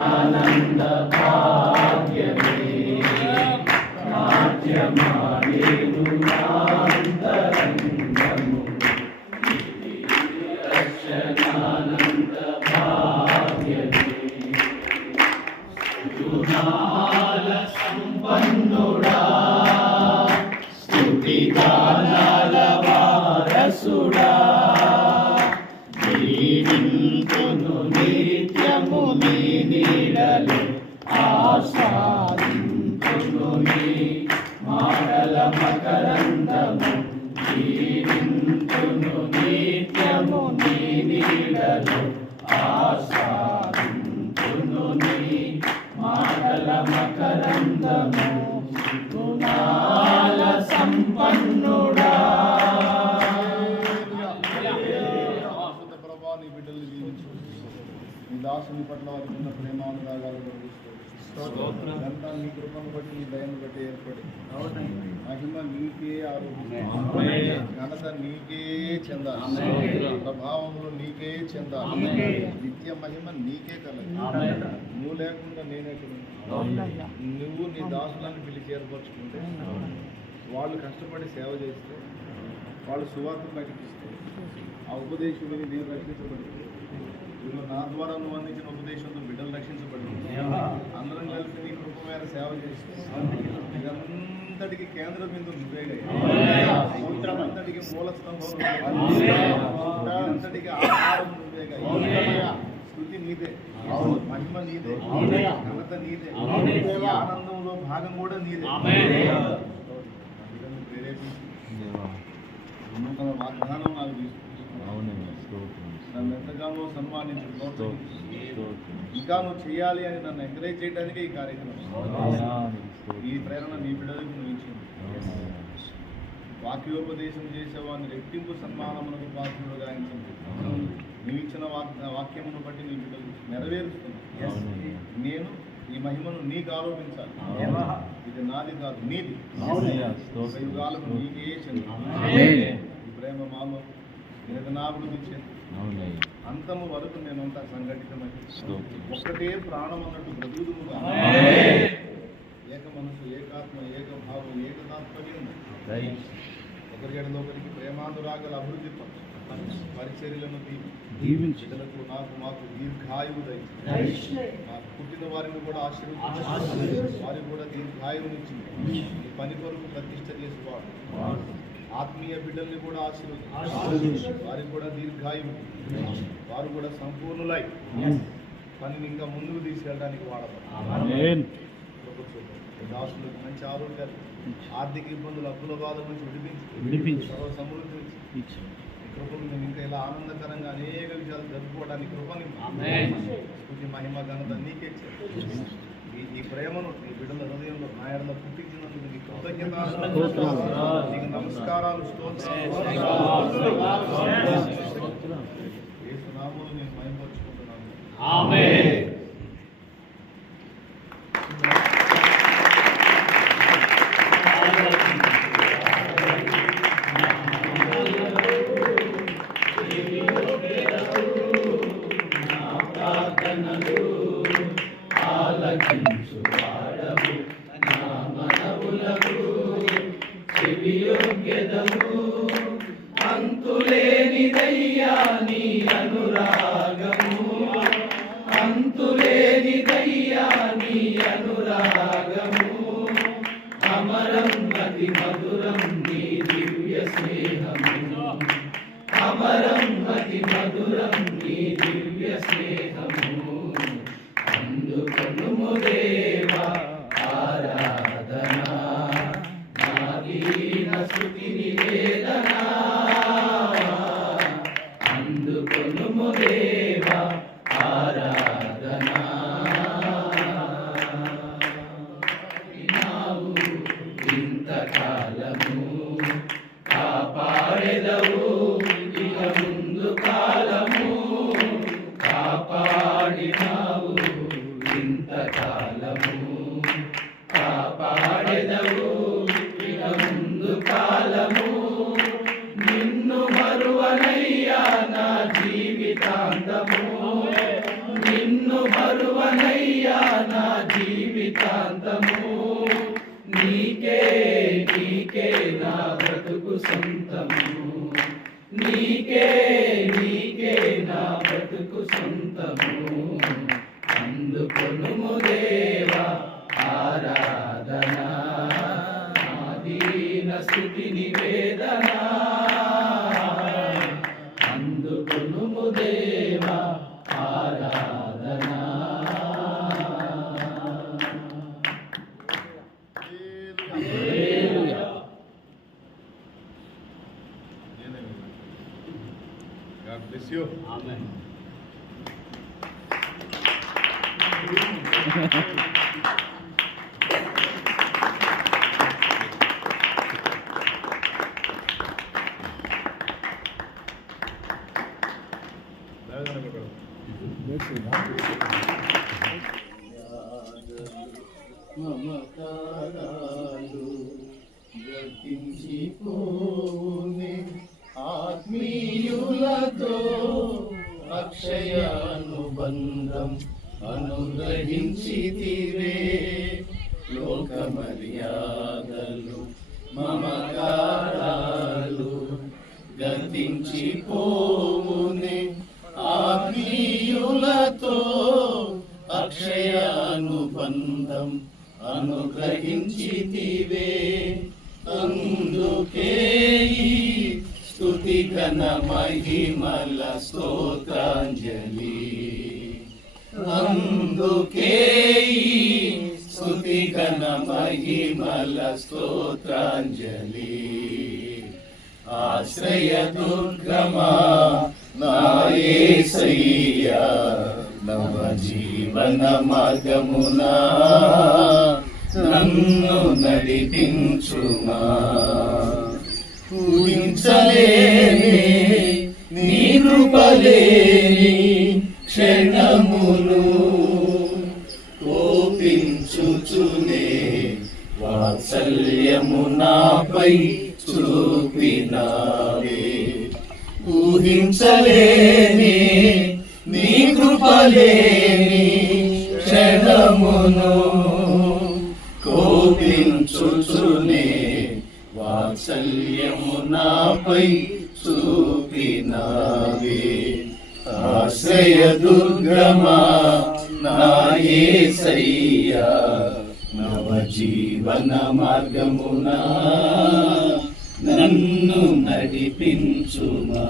ఆనంద భాగ్యమే నాట్యమాడేను నాంతరంగము రక్షణానంద భాగ్యమే సుగుణాల సంపన్నుడా స్తుతిగానాల వారసుడా జీవింతును నిత్యము నీ నీడలు ఆస్వాదింతును నీ మాటల మకరందము జీవింతును నిత్యము నీ నీడలు ఆస్వాదింతును నీ మాటల మకరందము గుణాల సంపన్నుడా దాసుని పట్ల వారికి ఉన్న ప్రేమానురాగాలు ఇదంతా నీ కృపను బట్టి నీ దయను బట్టి ఏర్పడి మహిమ నీకే ఆరోగ్యం ఘనత నీకే చెందాలి ప్రభావంలో నీకే చెందాలి నిత్య మహిమ నీకే కలదు నువ్వు లేకుండా నేనే నువ్వు నీ దాసులను పిలిచి ఏర్పరచుకుంటే వాళ్ళు కష్టపడి సేవ చేస్తే వాళ్ళు సువార్త ప్రకటిస్తే ఆ ఉపదేశుడిని నేను రక్షించబడి నా ద్వారా నువ్వు అందించిన ఉపదేశంతో బిడ్డలు రక్షించబడింది అందరం కలిసి నీ కృప మేర సేవ చేసి ఇదంతటికి కేంద్ర బిందువు నువ్వేగాంతటికి మూల స్తంభం అంతటికి ఆహారం నువ్వేగా స్థుతి నీదే మహిమ నీదే ఘనత నీదే ఆనందంలో భాగం కూడా నీదే బిడ్డను ప్రేరేపించి నూతన వాగ్దానం నాకు తీసుకుంటున్నాను నన్ను ఎంతగానో సన్మానించు ఇంకా నువ్వు చేయాలి అని నన్ను ఎంకరేజ్ చేయడానికే ఈ కార్యక్రమం ఈ ప్రేరణ నీ బిడ్డలకు నువ్వు ఇచ్చింది వాక్యోపదేశం చేసేవాడిని రెట్టింపు సన్మానమునకు పాత్రుడు గాయించండి నువ్వు ఇచ్చిన వాక్యమును బట్టి నీ బిడ్డలు నెరవేరుస్తున్నాను నేను ఈ మహిమను నీకు ఆరోపించాలి ఇది నాది కాదు నీది యుగాలకు నీకే చెంది ఈ ప్రేమ మాలో వేదనాభివృద్ధి చెంది అంతము వరకు నేనంతా సంఘటితమై ఒక్కటే ప్రాణం అన్నట్టు బ్రతుకుదుముగా ఏక మనసు ఏకాత్మ ఏకభావం ఏకతాత్పర్యం ఒకరిలో ఒకరికి ప్రేమానురాగాల అభివృద్ధి పరిచర్యలను దీవించుటకు నాకు మాకు దీర్ఘాయువు దయచేసి నాకు పుట్టిన వారిని కూడా ఆశీర్వదించి వారికి కూడా దీర్ఘాయువునిచ్చింది ఈ పని కొరకు ప్రతిష్ట చేసేవాడు ఆత్మీయ బిడ్డల్ని కూడా ఆశీర్వదించి వారికి కూడా దీర్ఘాయువు వారు కూడా సంపూర్ణులై పనిని ఇంకా ముందుకు తీసుకెళ్ళడానికి వాడతారు దాసులకు మంచి ఆరోగ్యాలు ఆర్థిక ఇబ్బందులు అప్పుల బాధల నుంచి విడిపించి సర్వ సమృద్ధి కృపను మేము ఇంకా ఇలా ఆనందకరంగా అనేక విషయాలు జరుపుకోవడానికి కృపని స్తుతి మహిమ ఘనత నీకే ఈ ప్రేమను ఈ బిడ్డల హృదయంలో నాయడలో పుట్టించినందుకు నీ కృతజ్ఞత నీకు నమస్కారాలు యేసు నామములో నేను మహిమపరుచుకుంటున్నాను. అంతులేనిదయ్యా నీ అనురాగము అంతులేనిదయ్యా నీ అనురాగము అమరం అతి మధురం నీ దివ్య స్నేహము అమరం అతి మధురం నీ దివ్య స్నేహము అందుకొనుము దేవా ఆరాధనా నాదీన స్తుతి నివేదనా అందుకొనుము దేవా ఆరాధనా వినావు ఇంతకాలము కాపాడెదవు ఇక ముందు కాలము కాపాడినావు ఇంతకాలము కాపాడెదవు ఇక ముందు కాలము నిన్ను మరువనయ్యా నా జీవితాంతము నిన్ను మరువనయ్యా జీవితాంతము నీకే నీకే నా బ్రతుకు సొంతము నీకే నీకే నా బ్రతుకు సొంతము అందుకొనుము దేవా ఆరాధన ఆదీన స్తుతి నివేదన అందుకొనుము దేవా ఆరాధన హల్లెలూయా. God bless you. ఆమేన్. మమకారాలు గతించిపోనే ఆత్మీయులతో అక్షయానుబంధం అనుగ్రహించితివే లోక మర్యాదలు మమకారాలు గతించిపోనే ఆత్మీయులతో అక్షయానుబంధం అనుగ్రహించితివే అందుకే ఈ స్తుతి ఘన మహిమల స్తోత్రాంజలి అందుకే ఈ స్తుతి ఘన మహిమల స్తోత్రాంజలి ఆశ్రయ దుర్గమా నా యేసయ్యా నవ జీవన మార్గమునా నన్ను నడిపించుమా ఊహించలేని నీ కృపలేని క్షణములు కోపించుచునే వాత్సల్యము నాపై చూపినావే ఊహించలేని నీ కృపలేని క్షణమును కోపించుచునే వాత్సల్యము నాపై చూపినావే ఆశ్రయ దుర్గమా నా యేసయ్యా నవ జీవన మార్గమునా నన్ను నడిపించుమా.